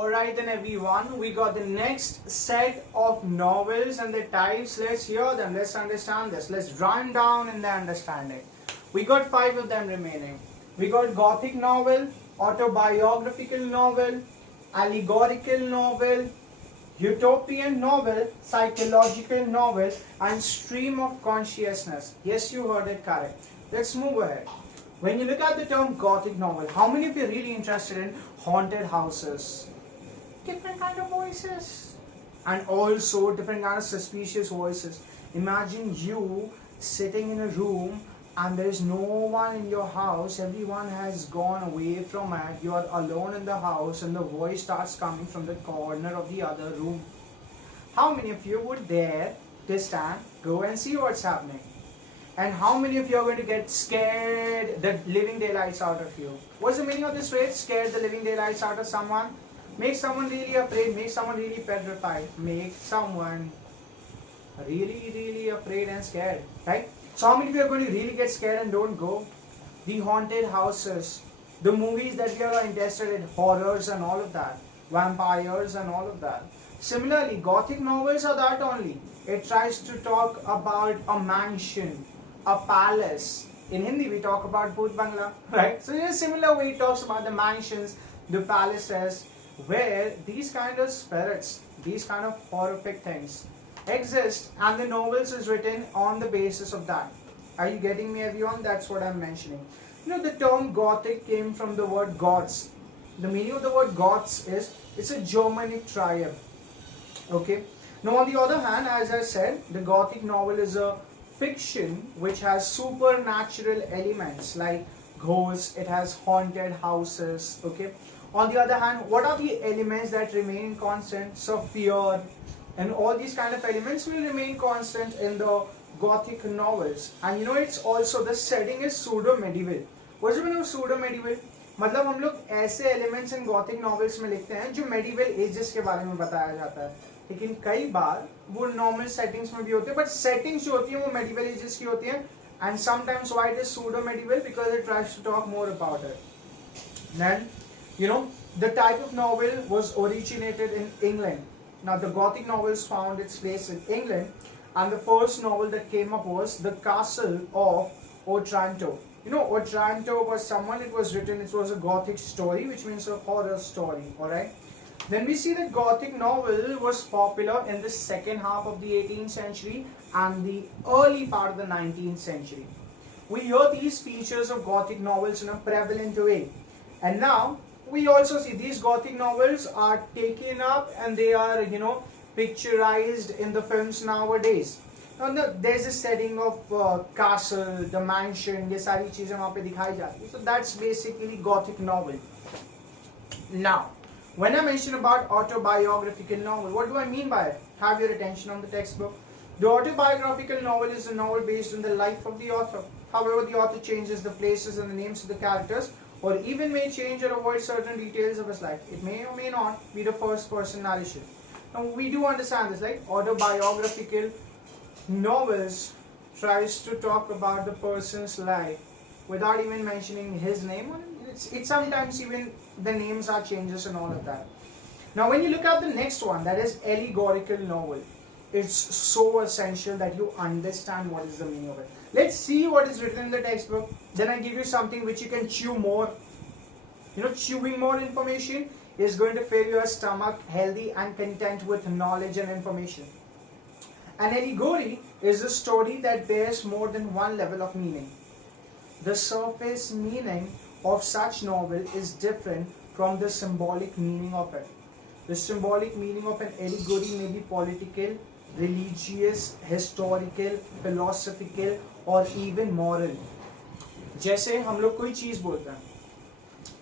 Alright then everyone, we got the next set of novels and the types. Let's hear them, let's understand this, let's run down in the understanding. We got 5 of them remaining. We got Gothic novel, autobiographical novel, allegorical novel, utopian novel, psychological novel, and stream of consciousness. Yes, you heard it correct. Let's move ahead. When you look at the term Gothic novel, how many of you are really interested in haunted houses? Different kind of voices. And also different kind of suspicious voices. Imagine you sitting in a room and there is no one in your house. Everyone has gone away from it. You are alone in the house and the voice starts coming from the corner of the other room. How many of you would dare to stand, go and see what's happening? And how many of you are going to get scared the living daylights out of you? What's the meaning of this phrase? Scared the living daylights out of someone? Make someone really afraid, make someone really petrified, make someone really afraid and scared, right? So how many of you are going to really get scared and don't go? The haunted houses, the movies that we are interested in, horrors and all of that, vampires and all of that. Similarly, Gothic novels are that only. It tries to talk about a mansion, a palace. In Hindi we talk about Bhoot Bangla, right? So in a similar way it talks about the mansions, the palaces, where these kind of spirits, these kind of horrific things exist, and the novels is written on the basis of that. Are you getting me, everyone? That's what I'm mentioning. You know, the term Gothic came from the word Goths. The meaning of the word Goths is, it's a Germanic tribe. Okay. Now on the other hand, as I said, the Gothic novel is a fiction which has supernatural elements like ghosts, it has haunted houses, okay. On the other hand, what are the elements that remain constant? So fear and all these kind of elements will remain constant in the Gothic novels. And you know, it's also, the setting is pseudo-medieval. What's the meaning of pseudo-medieval? मतलब हम लोग ऐसे elements in Gothic novels में लिखते हैं जो medieval ages के बारे में बताया जाता है, लेकिन कई बार वो normal settings में भी होते हैं, but settings जो होती हैं वो medieval ages की होती हैं. And sometimes why it is pseudo-medieval? Because it tries to talk more about it. Then, you know, the type of novel was originated in England. Now the Gothic novels found its place in England, and the first novel that came up was The Castle of Otranto. You know, Otranto was someone, it was written, it was a Gothic story, which means a horror story, alright. Then we see that Gothic novel was popular in the second half of the 18th century and the early part of the 19th century. We hear these features of Gothic novels in a prevalent way. And now, we also see these Gothic novels are taken up and they are, you know, picturized in the films nowadays. Now, there's a setting of castle, the mansion, ये सारी चीजें वहाँ पे दिखाई जाती हैं. So that's basically Gothic novel. Now, when I mention about autobiographical novel, what do I mean by it? Have your attention on the textbook. The autobiographical novel is a novel based on the life of the author. However, the author changes the places and the names of the characters, or even may change or avoid certain details of his life. It may or may not be the first person narration. Now we do understand this, like autobiographical novels tries to talk about the person's life without even mentioning his name. It's sometimes even the names are changes and all of that. Now when you look at the next one, that is allegorical novel, it's so essential that you understand what is the meaning of it. Let's see what is written in the textbook. Then I give you something which you can chew more. You know, chewing more information is going to fill your stomach healthy and content with knowledge and information. An allegory is a story that bears more than one level of meaning. The surface meaning of such novel is different from the symbolic meaning of it. The symbolic meaning of an allegory may be political, religious, historical, philosophical or even moral. जैसे हम लोग कोई चीज़ बोलते हैं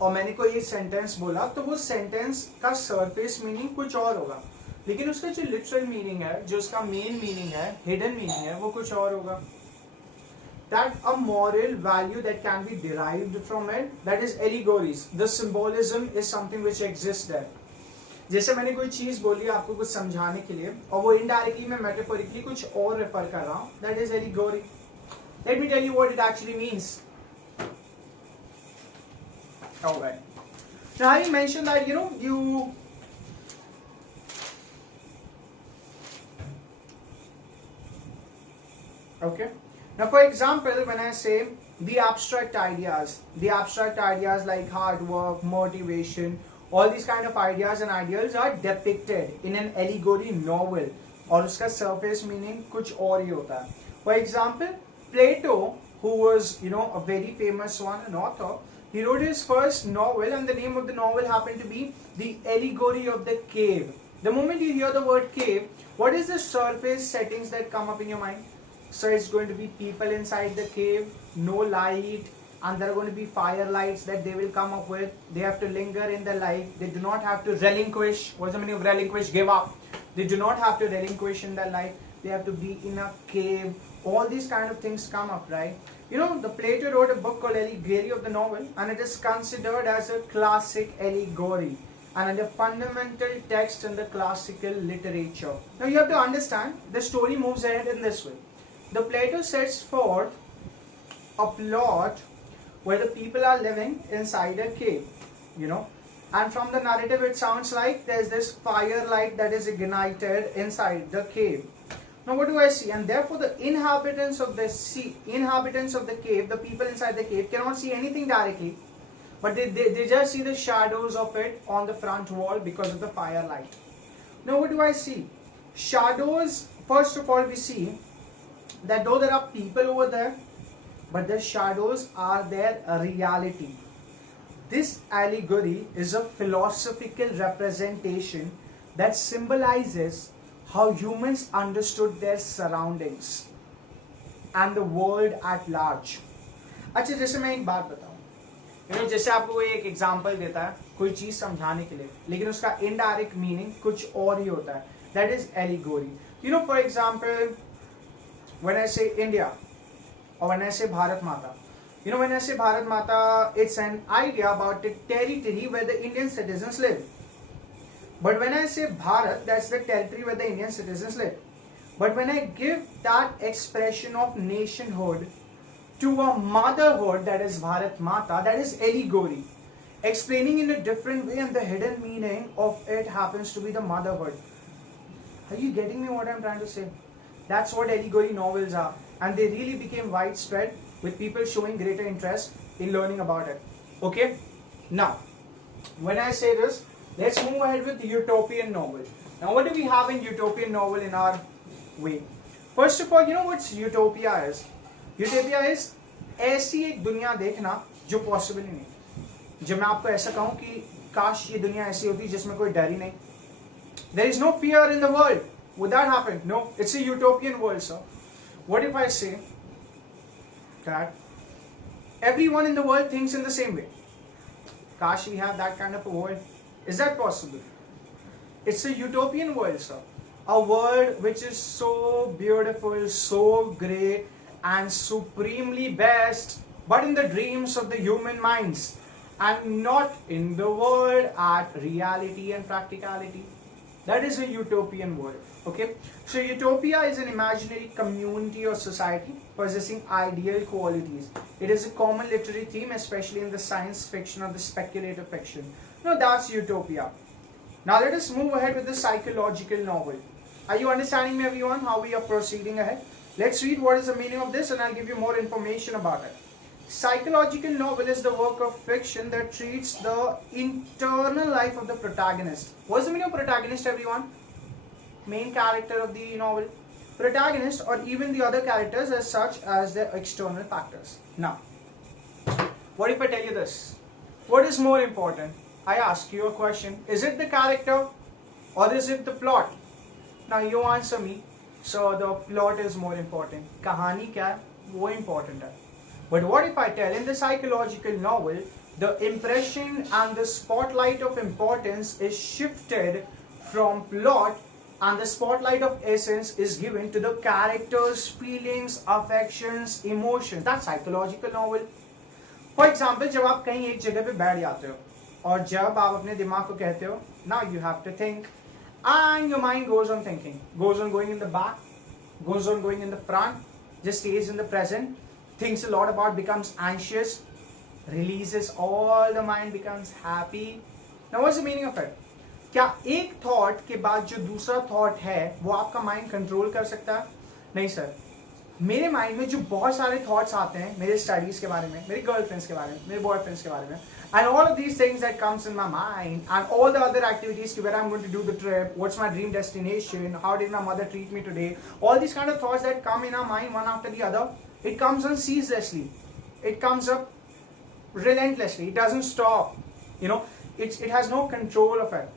और मैंने कोई एक सेंटेंस बोला, तो वो सेंटेंस का सरफेस मीनिंग कुछ और होगा, लेकिन उसका जो लिटरल मीनिंग है, जो उसका मेन मीनिंग है, हिडन मीनिंग है, वो कुछ और होगा. That a moral value that can be derived from it, that is allegories. The symbolism is something which exists there. जैसे मैंने कोई चीज बोली आपको कुछ समझाने के लिए और वो इनडायरेक्टली मैं मेटाफोरिकली कुछ और रेफर कर रहा हूँ, that is allegory. Let me tell you what it actually means. Alright. Now I mentioned that you Okay. Now, for example, when I say the abstract ideas like hard work, motivation, all these kind of ideas and ideals are depicted in an allegory novel, और उसका surface meaning कुछ और ही होता है. For example, Plato, who was a very famous one, an author, he wrote his first novel, and the name of the novel happened to be The Allegory of the Cave. The moment you hear the word cave, what is the surface settings that come up in your mind? So it's going to be people inside the cave, no light, and there are going to be fire lights that they will come up with. They have to linger in the light. They do not have to relinquish. What's the meaning of relinquish? Give up. They do not have to relinquish in the light. They have to be in a cave. All these kind of things come up, right? The Plato wrote a book called Allegory of the Novel, and it is considered as a classic allegory and a fundamental text in the classical literature. Now you have to understand, the story moves ahead in this way. The Plato sets forth a plot where the people are living inside a cave, and from the narrative it sounds like there's this firelight that is ignited inside the cave. Now what do I see? And therefore the inhabitants of the cave, the people inside the cave, cannot see anything directly, but they just see the shadows of it on the front wall because of the firelight. Now what do I see? Shadows, first of all we see that though there are people over there, but the shadows are their reality. This allegory is a philosophical representation that symbolizes how humans understood their surroundings and the world at large. अच्छा, जैसे मैं एक बात बताऊं, जैसे आपको कोई एक एग्जांपल देता है कोई चीज समझाने के लिए, लेकिन उसका इनडायरेक्ट मीनिंग कुछ और ही होता है. That is allegory. For example, when I say India or when I say Bharat Mata, when I say Bharat Mata, it's an idea about the territory where the Indian citizens live. But when I say Bharat, that's the territory where the Indian citizens live. But when I give that expression of nationhood to a motherhood, that is Bharat Mata, that is allegory, explaining in a different way, and the hidden meaning of it happens to be the motherhood. Are you getting me what I'm trying to say? That's what allegory novels are, and they really became widespread with people showing greater interest in learning about it. Okay? Now, when I say this, let's move ahead with utopian novel. Now, what do we have in utopian novel in our way? First of all, what utopia is? Utopia is ऐसी एक दुनिया देखना जो possible ही नहीं. जब मैं आपको ऐसा कहूँ कि काश ये दुनिया ऐसी होती जिसमें कोई डर ही नहीं. There is no fear in the world. Would that happen? No. It's a utopian world, sir. What if I say that everyone in the world thinks in the same way? Kash, we have that kind of a world. Is that possible? It's a utopian world, sir. A world which is so beautiful, so great, and supremely best, but in the dreams of the human minds, and not in the world at reality and practicality. That is a utopian world. Okay, so utopia is an imaginary community or society possessing ideal qualities. It is a common literary theme, especially in the science fiction or the speculative fiction. Now that's utopia. Now let us move ahead with the psychological novel. Are you understanding me, everyone, how we are proceeding ahead? Let's read what is the meaning of this, and I'll give you more information about it. Psychological novel is the work of fiction that treats the internal life of the protagonist. What's the meaning of protagonist, everyone? Main character of the novel. Protagonist, or even the other characters as such as their external factors. Now, what if I tell you this? What is more important? I ask you a question. Is it the character or is it the plot? Now you answer me. So the plot is more important. Kahani kya hai? वो important है. But what if I tell, in the psychological novel, the impression and the spotlight of importance is shifted from plot, and the spotlight of essence is given to the characters' feelings, affections, emotions. That's psychological novel. For example, जब आप कहीं एक जगह पे बैठ जाते हो और जब आप अपने दिमाग को कहते हो, now you have to think, and your mind goes on thinking, goes on going in the back, goes on going in the front, just stays in the present, thinks a lot about, becomes anxious, releases all the mind, becomes happy. Now what's the meaning of it? क्या एक thought के बाद जो दूसरा thought है वो आपका mind control कर सकता है? नहीं सर. मेरे माइंड में जो बहुत सारे थॉट्स आते हैं मेरे स्टडीज के बारे में, मेरे गर्लफ्रेंड्स के बारे में, मेरे बॉयफ्रेंड्स के बारे में, and all of these things that comes in my mind, and all the other activities, where I'm going to do the trip, what's my dream destination, how did my mother treat me today, all these kind of thoughts that come in our mind one after the other, it comes on ceaselessly, it comes up relentlessly, it doesn't stop, it has no control of it.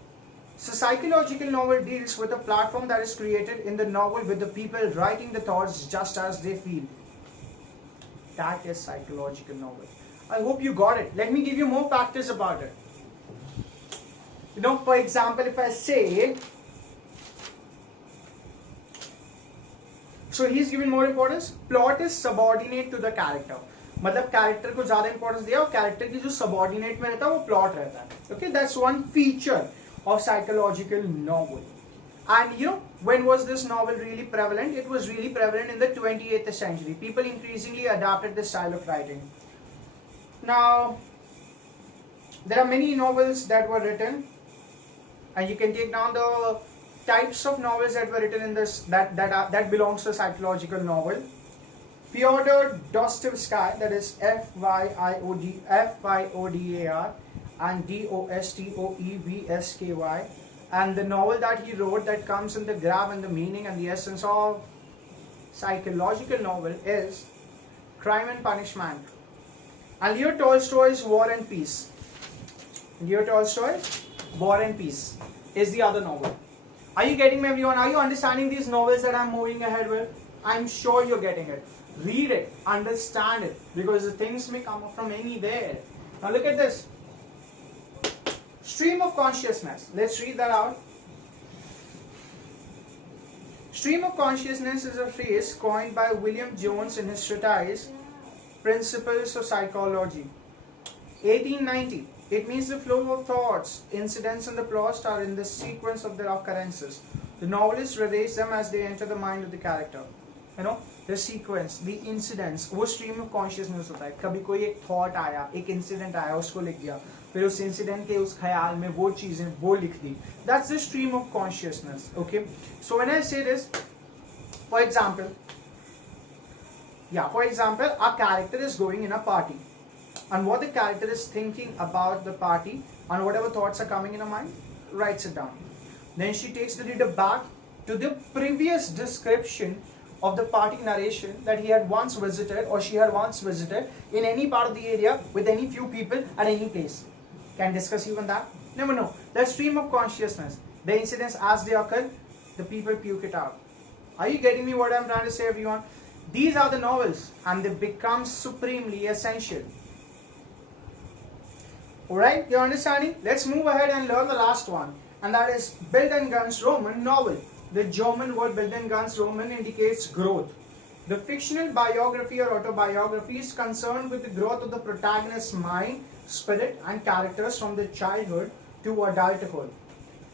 So psychological novel deals with a platform that is created in the novel with the people writing the thoughts just as they feel. That is psychological novel. I hope you got it. Let me give you more factors about it. For example, if I say, so he's given more importance. Plot is subordinate to the character. मतलब character को ज़्यादा importance दिया और character की जो subordinate में रहता है वो plot रहता है. Okay, that's one feature of psychological novel. And when was this novel really prevalent? It was really prevalent in the 28th century. People increasingly adapted this style of writing. Now, there are many novels that were written, and you can take down the types of novels that were written in this that belongs to a psychological novel. Fyodor Dostoevsky, that is Fyodar and Dostoevsky, and the novel that he wrote that comes in the grab and the meaning and the essence of psychological novel is Crime and Punishment. And Leo Tolstoy's War and Peace. Leo Tolstoy's War and Peace is the other novel. Are you getting me, everyone? Are you understanding these novels that I'm moving ahead with? I'm sure you're getting it. Read it, understand it, because the things may come from anywhere. Now look at this. Stream of consciousness. Let's read that out. Stream of consciousness is a phrase coined by William Jones in his treatise Principles of Psychology, 1890. It means the flow of thoughts, incidents, and the plot are in the sequence of their occurrences. The novelist relates them as they enter the mind of the character. The sequence, the incidents, वो stream of consciousness होता है. कभी कोई एक thought आया, एक incident आया, उसको लिख दिया. फिर उस incident के उस ख्याल में वो चीजें वो लिख दी. That's the stream of consciousness. Okay. So when I say this, for example, a character is going in a party, and what the character is thinking about the party and whatever thoughts are coming in her mind, writes it down. Then she takes the reader back to the previous description of the party narration that he had once visited or she had once visited in any part of the area with any few people at any place. Can discuss even that? Never know. That stream of consciousness, the incidents as they occur, the people puke it out. Are you getting me what I'm trying to say, everyone? These are the novels and they become supremely essential. Alright, you're understanding? Let's move ahead and learn the last one, and that is Bild and Gunn's Roman novel. The German word Bild and Gunn's Roman indicates growth. The fictional biography or autobiography is concerned with the growth of the protagonist's mind, spirit, and characters from the childhood to adulthood.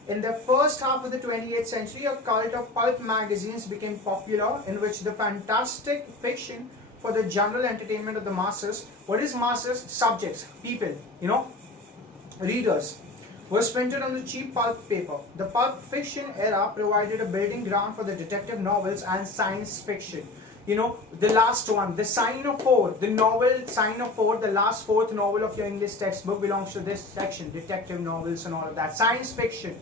In the first half of the 28th century, a cult of pulp magazines became popular in which the fantastic fiction for the general entertainment of the masses, what is masses? Subjects, people, readers, was printed on the cheap pulp paper. The pulp fiction era provided a building ground for the detective novels and science fiction. The last one, The Sign of Four, the novel Sign of Four, the last fourth novel of your English textbook belongs to this section, detective novels and all of that. Science fiction.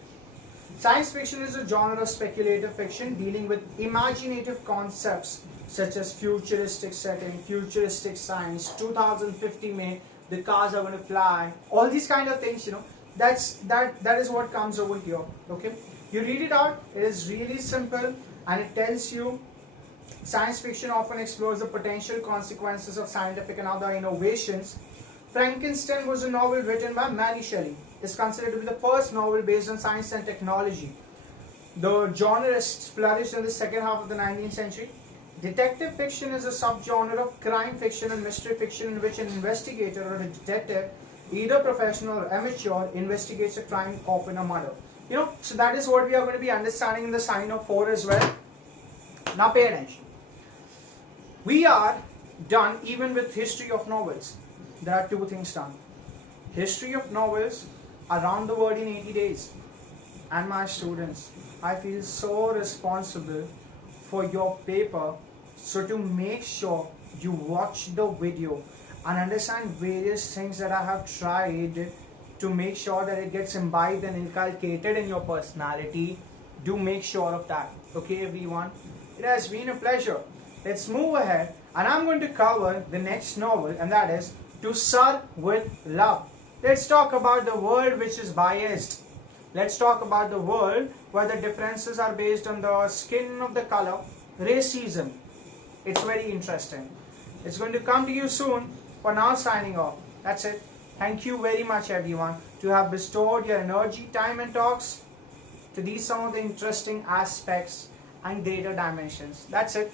Science fiction is a genre of speculative fiction dealing with imaginative concepts such as futuristic setting, futuristic science, 2050 May, the cars are going to fly, all these kind of things, that is what comes over here. Okay, you read it out, it is really simple, and it tells you science fiction often explores the potential consequences of scientific and other innovations. Frankenstein was a novel written by Mary Shelley. It's considered to be the first novel based on science and technology. The genre flourished in the second half of the 19th century. Detective fiction is a subgenre of crime fiction and mystery fiction in which an investigator or a detective, either professional or amateur, investigates a crime, often a murder. So that is what we are going to be understanding in the Sign of Four as well. Now pay attention. We are done even with history of novels. There are two things done. History of novels around the world in 80 days. And my students, I feel so responsible for your paper So to make sure you watch the video and understand various things that I have tried to make sure that it gets imbibed and inculcated in your personality, do make sure of that. Okay, everyone? It has been a pleasure. Let's move ahead, and I'm going to cover the next novel, and that is To Serve with Love. Let's talk about the world which is biased. Let's talk about the world where the differences are based on the skin of the color, racism. It's very interesting. It's going to come to you soon. For now, signing off. That's it. Thank you very much, everyone, to have bestowed your energy, time, and talks to these some of the interesting aspects and greater dimensions. That's it.